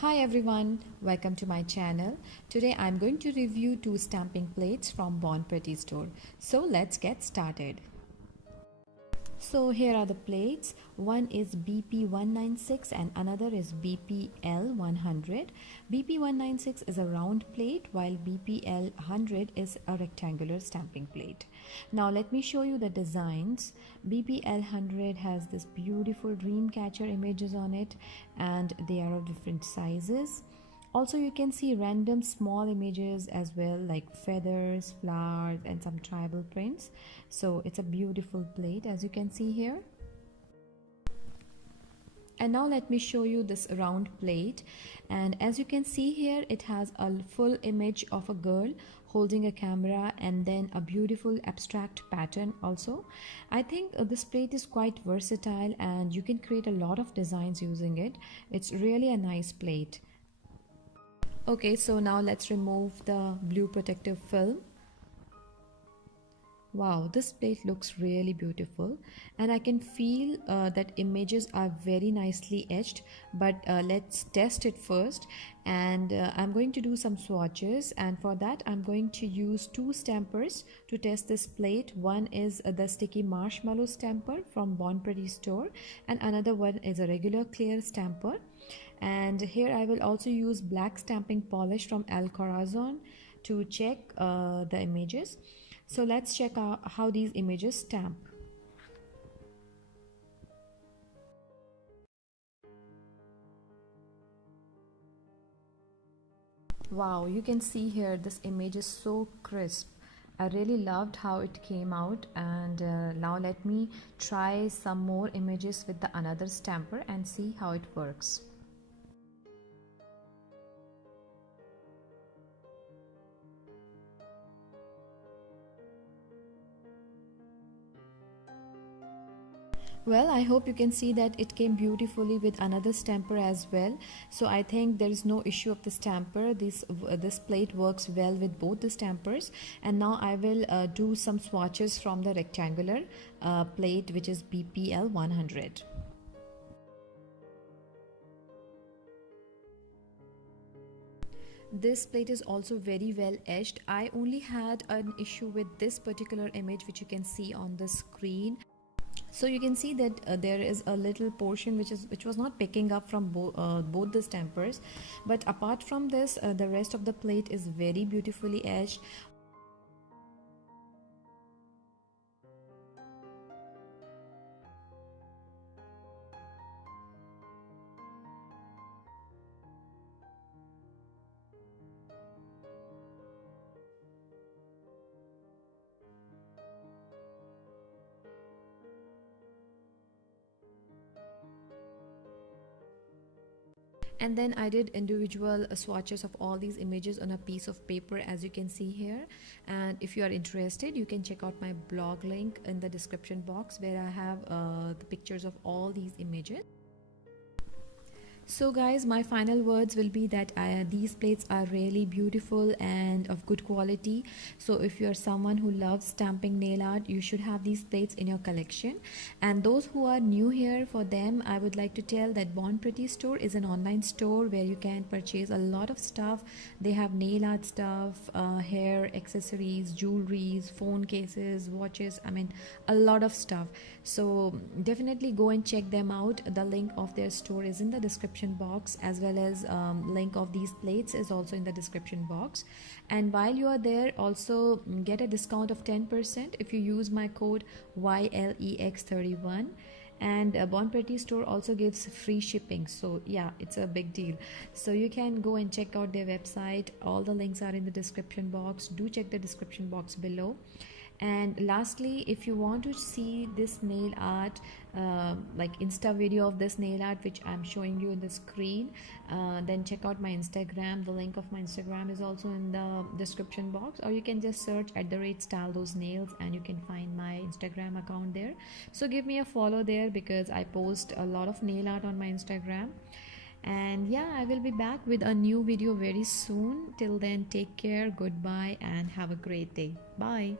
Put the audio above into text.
Hi everyone, welcome to my channel. Today I'm going to review two stamping plates from Bon Petit store. So let's get started. So here are the plates. One is BP196 and another is BP-L100. BP196 is a round plate while BP-L100 is a rectangular stamping plate. Now let me show you the designs. BP-L100 has this beautiful dream catcher images on it and they are of different sizes. Also you can see random small images as well, like feathers, flowers and some tribal prints. So it's a beautiful plate as you can see here. And now let me show you this round plate, and as you can see here it has a full image of a girl holding a camera and then a beautiful abstract pattern also. I think this plate is quite versatile and you can create a lot of designs using it. It's really a nice plate. Okay, so now let's remove the blue protective film. Wow, this plate looks really beautiful and I can feel that images are very nicely etched, but let's test it first. And I'm going to do some swatches, and for that I'm going to use two stampers to test this plate. One is the sticky Marsh Mallow stamper from Bon Petit store and another one is a regular clear stamper. And here I will also use black stamping polish from El Corazon to check the images. So let's check out how these images stamp. Wow, you can see here this image is so crisp. I really loved how it came out, and now let me try some more images with the another stamper and see how it works. Well, I hope you can see that it came beautifully with another stamper as well. So I think there is no issue of the stamper. This plate works well with both the stampers. And now I will do some swatches from the rectangular plate, which is BP-L100. This plate is also very well etched. I only had an issue with this particular image which you can see on the screen. So you can see that there is a little portion which was not picking up from both the stampers, but apart from this the rest of the plate is very beautifully etched. And then I did individual swatches of all these images on a piece of paper, as you can see here. And if you are interested, you can check out my blog link in the description box where I have the pictures of all these images. So guys, my final words will be that these plates are really beautiful and of good quality. So if you're someone who loves stamping nail art, you should have these plates in your collection. And those who are new here, for them I would like to tell that Bon Petit store is an online store where you can purchase a lot of stuff. They have nail art stuff, hair accessories, jewelries, phone cases, watches, I mean a lot of stuff. So definitely go and check them out. The link of their store is in the description box, as well as link of these plates is also in the description box. And while you are there, also get a discount of 10% if you use my code YLEX31. And Bon Petit store also gives free shipping, so yeah, it's a big deal. So you can go and check out their website. All the links are in the description box. Do check the description box below. And lastly, if you want to see this nail art, like insta video of this nail art which I'm showing you in the screen, then check out my Instagram. The link of my Instagram is also in the description box, or you can just search @StyleThoseNails and you can find my Instagram account there. So give me a follow there because I post a lot of nail art on my Instagram. And yeah, I will be back with a new video very soon. Till then, take care, goodbye, and have a great day. Bye.